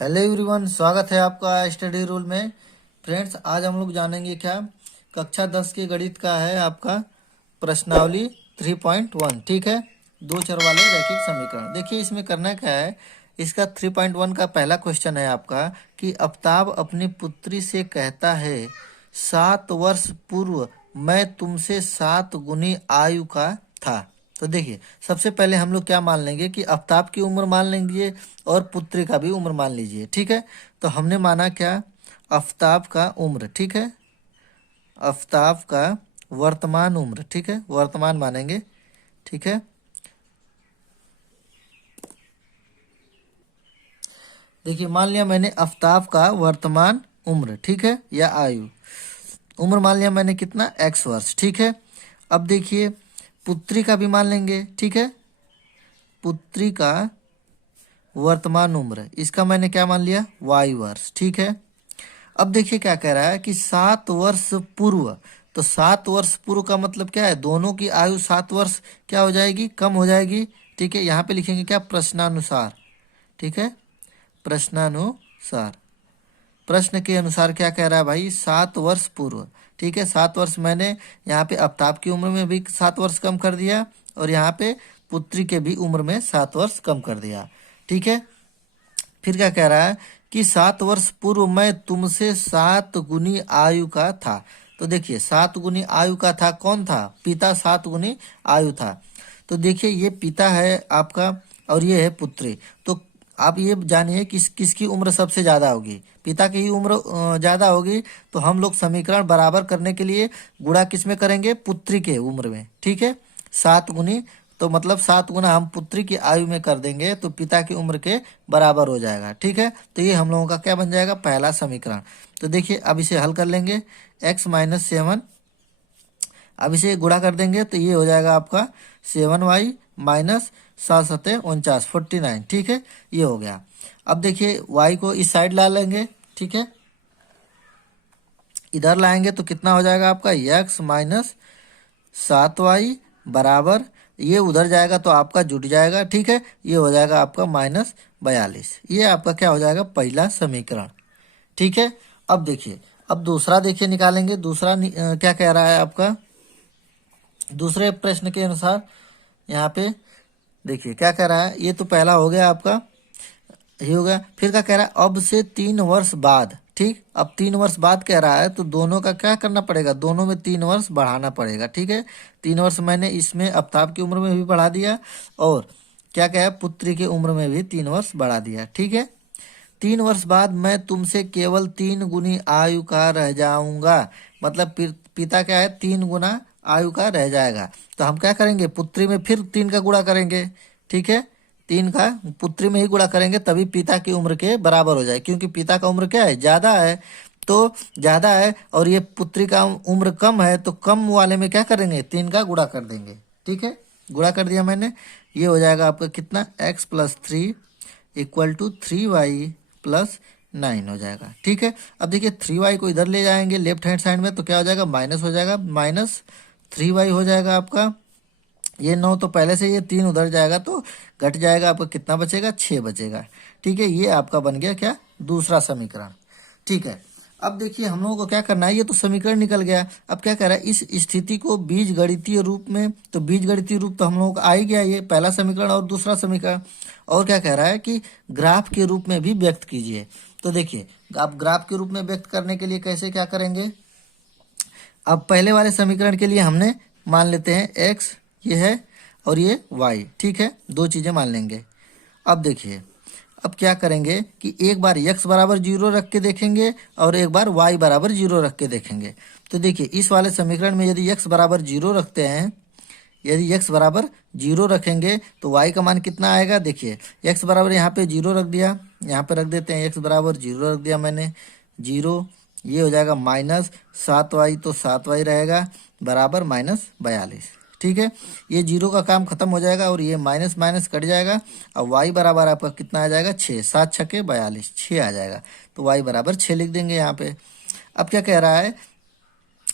Hello everyone, स्वागत है आपका स्टडी रूल में। फ्रेंड्स, आज हम लोग जानेंगे क्या कक्षा 10 के गणित का है आपका प्रश्नावली 3.1। ठीक है, दो चर वाले रैखिक समीकरण। देखिए इसमें करना क्या है। इसका 3.1 का पहला क्वेश्चन है आपका कि आफ्ताब अपनी पुत्री से कहता है 7 वर्ष पूर्व मैं तुमसे 7 गुनी आयु का था। तो देखिए सबसे पहले हम लोग क्या मान लेंगे कि आफ्ताब की उम्र मान लेंगे और पुत्री का भी उम्र मान लीजिए। ठीक है, तो हमने माना क्या, आफ्ताब का उम्र। ठीक है, आफ्ताब का वर्तमान उम्र। ठीक है, वर्तमान मानेंगे। ठीक है, देखिए मान लिया मैंने आफ्ताब का वर्तमान उम्र। ठीक है, या आयु, उम्र मान लिया मैंने कितना, x वर्ष। ठीक है, अब देखिए पुत्री का भी मान लेंगे। ठीक है, पुत्री का वर्तमान उम्र, इसका मैंने क्या मान लिया, y वर्ष। ठीक है, अब देखिए क्या कह रहा है कि 7 वर्ष पूर्व। तो 7 वर्ष पूर्व का मतलब क्या है, दोनों की आयु 7 वर्ष क्या हो जाएगी, कम हो जाएगी। ठीक है, यहाँ पे लिखेंगे क्या, प्रश्नानुसार। ठीक है, प्रश्नानुसार, प्रश्न के अनुसार क्या कह रहा है भाई, 7 वर्ष पूर्व। ठीक है, 7 वर्ष मैंने यहाँ पे आफ्ताब की उम्र में भी 7 वर्ष कम कर दिया और यहाँ पे पुत्री के भी उम्र में 7 वर्ष कम कर दिया। ठीक है, फिर क्या कह रहा है कि 7 वर्ष पूर्व मैं तुमसे 7 गुनी आयु का था। तो देखिए 7 गुनी आयु का था, कौन था, पिता 7 गुनी आयु था। तो देखिए ये पिता है आपका और ये है पुत्री। तो आप ये जानिए किसकी उम्र सबसे ज्यादा होगी, पिता की ही उम्र ज्यादा होगी। तो हम लोग समीकरण बराबर करने के लिए गुणा किस में करेंगे, पुत्री के उम्र में। ठीक है, 7 गुनी, तो मतलब 7 गुना हम पुत्री की आयु में कर देंगे तो पिता की उम्र के बराबर हो जाएगा। ठीक है, तो ये हम लोगों का क्या बन जाएगा, पहला समीकरण। तो देखिए अब इसे हल कर लेंगे, x-7, अब इसे गुणा कर देंगे तो ये हो जाएगा आपका 7y माइनस 7×7 = 49। ठीक है, ये हो गया। अब देखिए y को इस साइड ला लेंगे। ठीक है, इधर लाएंगे तो कितना हो जाएगा आपका, x-7y बराबर, ये उधर जाएगा तो आपका जुट जाएगा। ठीक है, ये हो जाएगा आपका -42। ये आपका क्या हो जाएगा, पहला समीकरण। ठीक है, अब देखिए, अब दूसरा देखिए निकालेंगे। दूसरा क्या कह रहा है आपका, दूसरे प्रश्न के अनुसार यहाँ पे देखिए क्या कह रहा है। ये तो पहला हो गया आपका, ये हो गया। फिर क्या कह रहा है, अब से 3 वर्ष बाद। ठीक, अब 3 वर्ष बाद कह रहा है तो दोनों का क्या करना पड़ेगा, दोनों में 3 वर्ष बढ़ाना पड़ेगा। ठीक है, 3 वर्ष मैंने इसमें आफ्ताब की उम्र में भी बढ़ा दिया और क्या कहा, पुत्री की उम्र में भी 3 वर्ष बढ़ा दिया। ठीक है, 3 वर्ष बाद मैं तुमसे केवल 3 गुनी आयु का रह जाऊंगा। मतलब पिता क्या है, 3 गुना आयु का रह जाएगा। तो हम क्या करेंगे, पुत्री में फिर 3 का गुणा करेंगे। ठीक है, 3 का पुत्री में ही गुणा करेंगे तभी पिता की उम्र के बराबर हो जाए, क्योंकि पिता का उम्र क्या है, ज्यादा है। तो ज्यादा है और ये पुत्री का उम्र कम है, तो कम वाले में क्या करेंगे, 3 का गुणा कर देंगे। ठीक है, गुणा कर दिया मैंने, ये हो जाएगा आपका कितना, x+3 = 3y+9 हो जाएगा। ठीक है, अब देखिए 3y को इधर ले जाएंगे लेफ्ट हैंड साइड में तो क्या हो जाएगा, माइनस हो जाएगा, -3y हो जाएगा आपका। ये 9 तो पहले से, ये 3 उधर जाएगा तो घट जाएगा, आपका कितना बचेगा, 6 बचेगा। ठीक है, ये आपका बन गया क्या, दूसरा समीकरण। ठीक है, अब देखिए हम लोगों को क्या करना है, ये तो समीकरण निकल गया। अब क्या कर रहा है, इस स्थिति को बीज गणितीय रूप में, तो बीज गणितीय रूप तो हम लोगों का आ ही गया, ये पहला समीकरण और दूसरा समीकरण। और क्या कह रहा है कि ग्राफ के रूप में भी व्यक्त कीजिए। तो देखिए आप ग्राफ के रूप में व्यक्त करने के लिए कैसे क्या करेंगे, अब पहले वाले समीकरण के लिए हमने मान लेते हैं x ये है और ये y। ठीक है, दो चीजें मान लेंगे। अब देखिए अब क्या करेंगे कि एक बार x बराबर 0 रख के देखेंगे और एक बार y बराबर 0 रख के देखेंगे। तो देखिए इस वाले समीकरण में यदि x बराबर 0 रखते हैं, यदि x बराबर 0 रखेंगे तो y का मान कितना आएगा। देखिए x बराबर यहाँ पे 0 रख दिया, यहाँ पे रख देते हैं, x बराबर 0 रख दिया मैंने, 0, ये हो जाएगा -7y, तो 7y रहेगा बराबर -42। ठीक है, ये 0 का काम खत्म हो जाएगा और ये माइनस माइनस कट जाएगा। अब y बराबर आपका कितना आ जाएगा, 6, 7×6 = 42, 6 आ जाएगा। तो y बराबर 6 लिख देंगे यहाँ पे। अब क्या कह रहा है,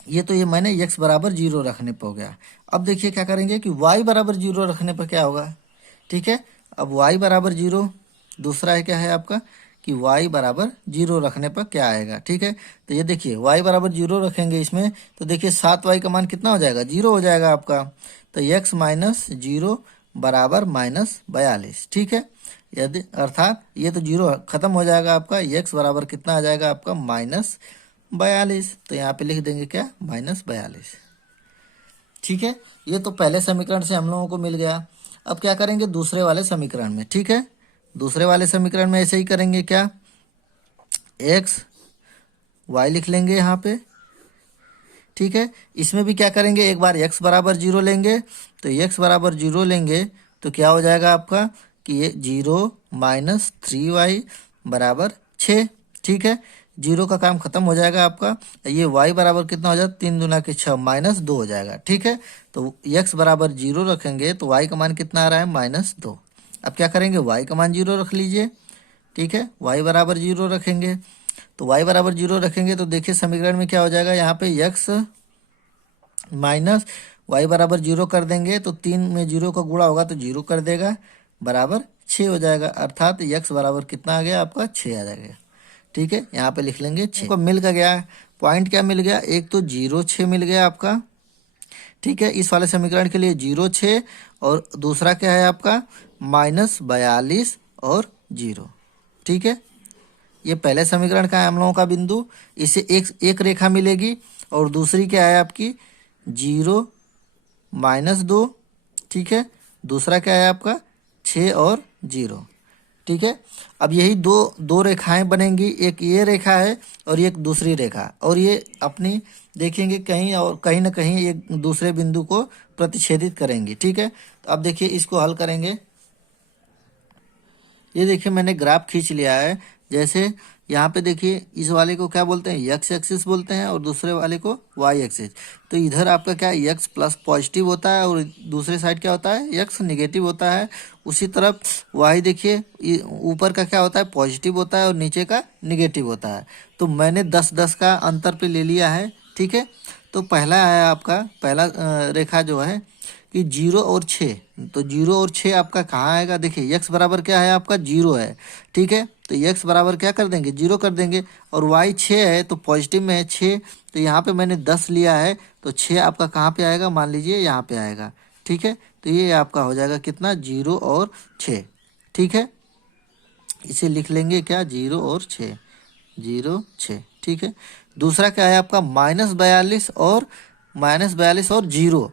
ये तो ये मैंने x बराबर 0 रखने पर हो गया। अब देखिए क्या करेंगे कि y बराबर 0 रखने पर क्या होगा। ठीक है, अब y बराबर 0, दूसरा है क्या है आपका कि y बराबर 0 रखने पर क्या आएगा। ठीक है, तो ये देखिए y बराबर 0 रखेंगे इसमें, तो देखिए 7y का मान कितना हो जाएगा, 0 हो जाएगा आपका। तो x माइनस 0 बराबर -42। ठीक है, यदि अर्थात ये तो 0 खत्म हो जाएगा आपका, x बराबर कितना आ जाएगा आपका -42। तो यहाँ पे लिख देंगे क्या, -42। ठीक है, ये तो पहले समीकरण से हम लोगों को मिल गया। अब क्या करेंगे दूसरे वाले समीकरण में। ठीक है, दूसरे वाले समीकरण में ऐसे ही करेंगे, क्या x y लिख लेंगे यहाँ पे। ठीक है, इसमें भी क्या करेंगे, एक बार x बराबर 0 लेंगे, तो x बराबर 0 लेंगे तो क्या हो जाएगा आपका कि ये 0 माइनस 3y बराबर 6। ठीक है, 0 का काम खत्म हो जाएगा आपका। ये y बराबर कितना हो जाएगा, 3 दूना के 6 -2 हो जाएगा। ठीक है, तो x बराबर 0 रखेंगे तो y का मान कितना आ रहा है, -2। अब क्या करेंगे, y का मान 0 रख लीजिए। ठीक है, y बराबर 0 रखेंगे, तो y बराबर 0 रखेंगे तो देखिए समीकरण में क्या हो जाएगा, यहाँ पे x माइनस y बराबर 0 कर देंगे तो 3 में 0 का गुणा होगा तो 0 कर देगा, बराबर 6 हो जाएगा। अर्थात x बराबर कितना आ गया आपका, 6 आ जाएगा। ठीक है, यहाँ पे लिख लेंगे 6 को मिल गया। पॉइंट क्या मिल गया, एक तो 0 6 मिल गया आपका। ठीक है, इस वाले समीकरण के लिए 0 6 और दूसरा क्या है आपका -42 और 0। ठीक है, ये पहले समीकरण का है हम लोगों का बिंदु। इसे एक रेखा मिलेगी और दूसरी क्या है आपकी 0 -2। ठीक है, दूसरा क्या है आपका 6 और 0। ठीक है, अब यही दो रेखाएं बनेंगी, एक ये रेखा है और एक दूसरी रेखा, और ये अपनी देखेंगे कहीं और कहीं ना कहीं एक दूसरे बिंदु को प्रतिच्छेदित करेंगी। ठीक है, तो अब देखिए इसको हल करेंगे। ये देखिए मैंने ग्राफ खींच लिया है। जैसे यहाँ पे देखिए इस वाले को क्या बोलते हैं, एक्स एक्सिस बोलते हैं और दूसरे वाले को वाई एक्सिस। तो इधर आपका क्या एक्स प्लस पॉजिटिव होता है और दूसरे साइड क्या होता है, एक्स निगेटिव होता है। उसी तरफ वाई देखिए ऊपर का क्या होता है, पॉजिटिव होता है और नीचे का निगेटिव होता है। तो मैंने 10-10 का अंतर पे ले लिया है। ठीक है, तो पहला है आपका पहला रेखा जो है कि 0 और 6, तो 0 और 6 आपका कहाँ आएगा, देखिए x बराबर क्या है आपका 0 है। ठीक है, तो x बराबर क्या कर देंगे, 0 कर देंगे, और y 6 है तो पॉजिटिव में है 6, तो यहाँ पे मैंने 10 लिया है तो 6 आपका कहाँ पे आएगा, मान लीजिए यहाँ पे आएगा। ठीक है, तो ये आपका हो जाएगा कितना, 0 और 6। ठीक है, इसे लिख लेंगे क्या, 0 और 6, 0 6। ठीक है, दूसरा क्या है आपका -42 और 0।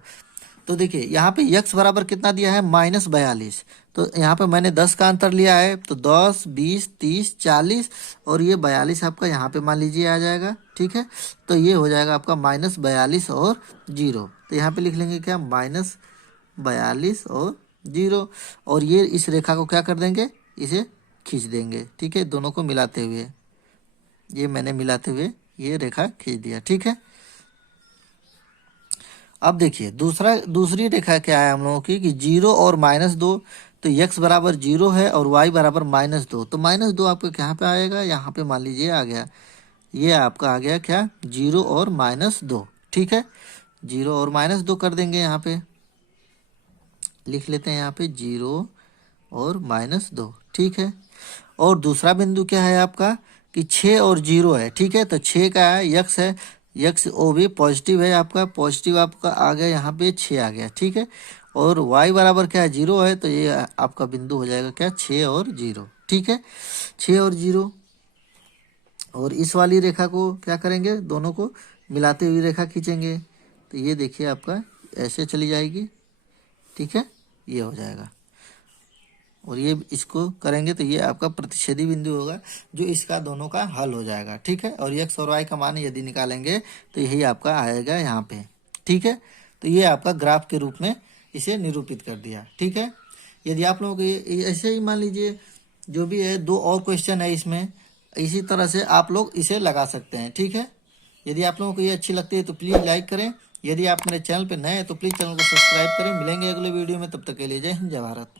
तो देखिए यहाँ पे x बराबर कितना दिया है, -42। तो यहाँ पे मैंने 10 का अंतर लिया है, तो 10 20 30 40 और ये 42 आपका यहाँ पे मान लीजिए आ जाएगा। ठीक है, तो ये हो जाएगा आपका -42 और 0। तो यहाँ पे लिख लेंगे क्या, -42 और 0। और ये इस रेखा को क्या कर देंगे, इसे खींच देंगे। ठीक है, दोनों को मिलाते हुए, ये मैंने मिलाते हुए ये रेखा खींच दिया। ठीक है, अब देखिए दूसरी रेखा क्या है हम लोगों की कि 0 और -2। तो x बराबर 0 है और y बराबर -2, तो -2 आपका कहाँ पे आएगा, यहाँ पे मान लीजिए आ गया, ये आपका आ गया क्या, 0 और -2। ठीक है, 0 और -2 कर देंगे, यहाँ पे लिख लेते हैं, यहाँ पे 0 और -2। ठीक है, और दूसरा बिंदु क्या है आपका कि 6 और 0 है। ठीक है, तो 6 का है x है, x वो भी पॉजिटिव है आपका, पॉजिटिव आपका आ गया, यहाँ पे 6 आ गया। ठीक है, और y बराबर क्या है, 0 है, तो ये आपका बिंदु हो जाएगा क्या, 6 और 0। ठीक है, 6 और 0, और इस वाली रेखा को क्या करेंगे, दोनों को मिलाते हुए रेखा खींचेंगे, तो ये देखिए आपका ऐसे चली जाएगी। ठीक है, ये हो जाएगा, और ये इसको करेंगे तो ये आपका प्रतिच्छेदी बिंदु होगा, जो इसका दोनों का हल हो जाएगा। ठीक है, और x और y का मान यदि निकालेंगे तो यही आपका आएगा यहाँ पे। ठीक है, तो ये आपका ग्राफ के रूप में इसे निरूपित कर दिया। ठीक है, यदि आप लोगों को ऐसे ही मान लीजिए जो भी है, 2 और क्वेश्चन है इसमें, इसी तरह से आप लोग इसे लगा सकते हैं। ठीक है, यदि आप लोगों को ये अच्छी लगती है तो प्लीज़ लाइक करें। यदि आप मेरे चैनल पर नए हैं तो प्लीज़ चैनल को सब्सक्राइब करें। मिलेंगे अगले वीडियो में, तब तक के लिए जय हिंद, जय भारत।